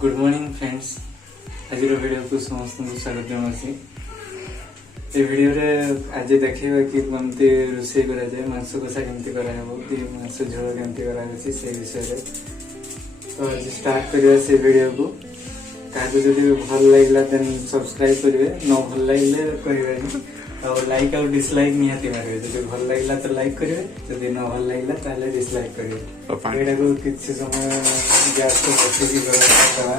Good morning friends. आज video को समस्त स्वागत जनासी। ये वीडियो रे आज देखिए कि कमती रोषे करा जाए, मांस कषा केमती करा हेबो कि मांस झोल केमती करा होछि से विषय रे। तो आज स्टार्ट करिया से वीडियो को। काहे जदि भल लागला देन सब्सक्राइब करिवे, न भल लागले कहिवे और लाइक और डिसलाइक निहाती मारिवे। जदि भल लागला तो लाइक करिवे, जदि न भल लागला ताले डिसलाइक करिवे। एटा को किछि समय गैस को बसिकी करबा।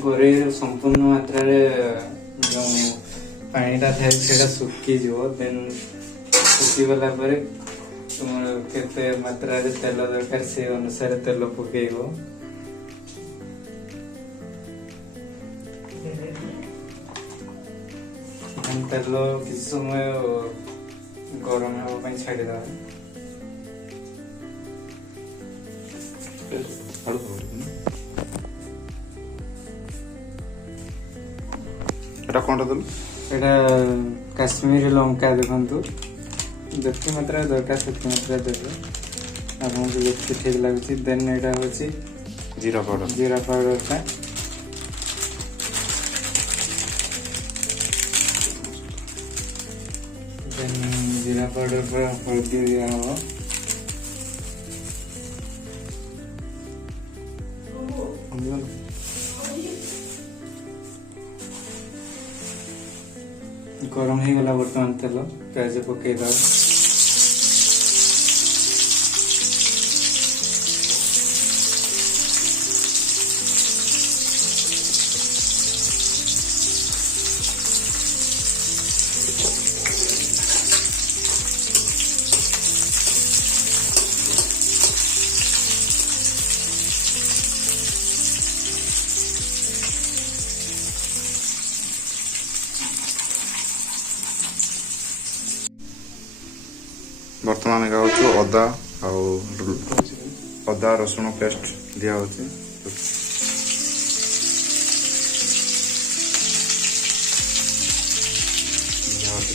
घरे संपूर्ण मात्रा जो पानीटा थाए से सुखी देन सुखी गला तुम केते मात्रा तेल दरकार से अनुसार तेल पकेइबो। तेल किसी समय गरम होगा छाड़ी दे। এটা কোনটা দিল? এটা কাশ্মীরি লঙ্কা দেখন্তু যেতে মাত্রা দরকার সেতে মাত্রা দেবে আপনাকে যেতে ঠিক লাগুଛି। দেন এটা হচ্ছে জিরা পাউডারটা देन जीरा पाउडर पर हल्दी दिया हो। गरम हो गला बर्तमान तेल प्याज पकई दो। बर्तमान अदा अदा रसुण पेस्ट दिया होची।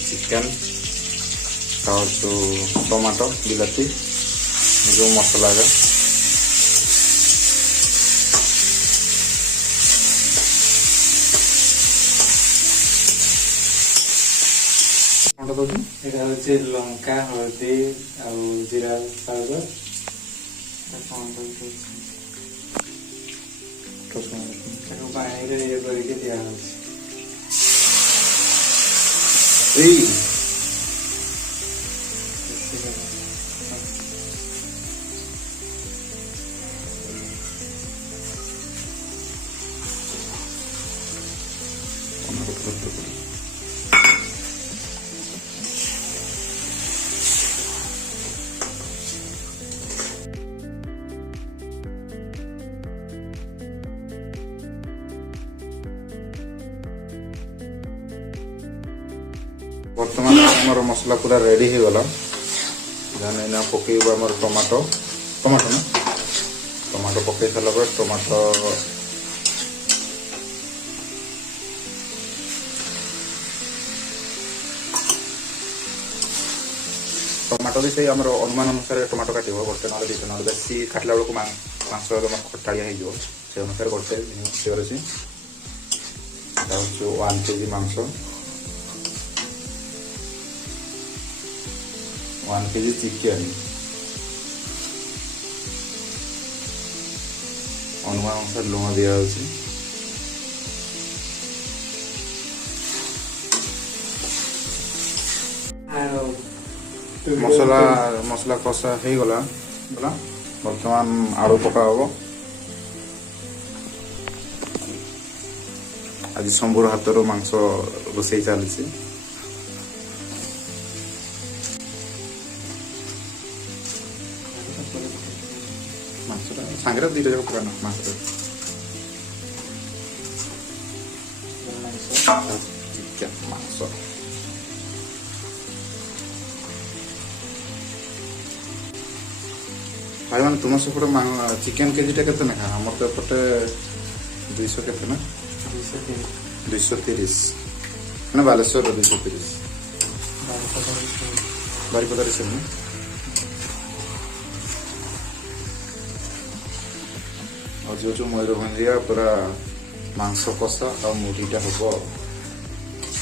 चिकेन टमाटो बिलाती जो मसला है लंका हल्दी और जीरा पाउडर पानी ये करके दिया बर्तमान आमर मसला पूरा रेडी हो गला। जाने ना पकेइबो आमर टमाटो ना टमाटो पकई सारा पर टमाटो भी सही आमर अनुमान अनुसार टमाटो काटिबो। गोटे ना दुईटा ना बेसी काटला बेलू मांस खटाड़िया हो से अनुसार गोटे अच्छी 1 केजी मांस 1 केजी चिकेन अनुमान अनुसार लुण दिया मसला मसला कषा हो गला बोला। बर्तमान आलू पका हम। आज शंभुर हाथर मांस रोषे चली सांगे दीटा जाक पकाना मांस चिकेन मांस भाई मैंने तुम सेपटे चिकेन केजी टा के ना आम तो एपटे 200 के ना 230 मैंने बालेश्वर 230 बारिपदार से ହଉଛି ମୟୂରଭଞ୍ଜିଆ ପୁରା ମାଂସ କଷା ଆଉ ମୁଢ଼ିଟା ହବ।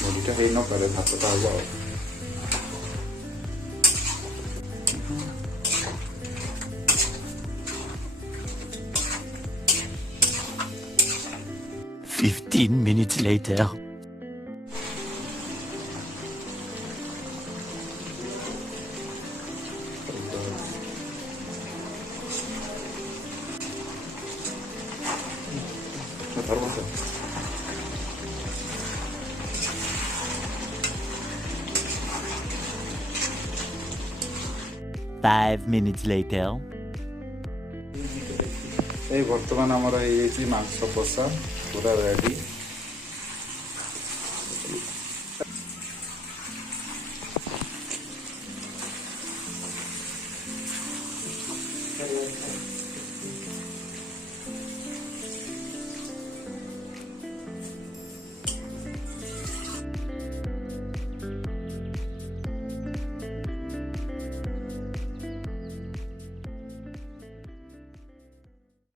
ମୁଢ଼ିଟା ହେଇନପାରେ, ଭାତଟା ହବ ଆଉ। Minutes later. ଧର୍ମ 5 minutes later. এই বর্তমান আমার ହେଇଯାଇଛି ମାଂସ କଷା ପୁରା ରେଡି।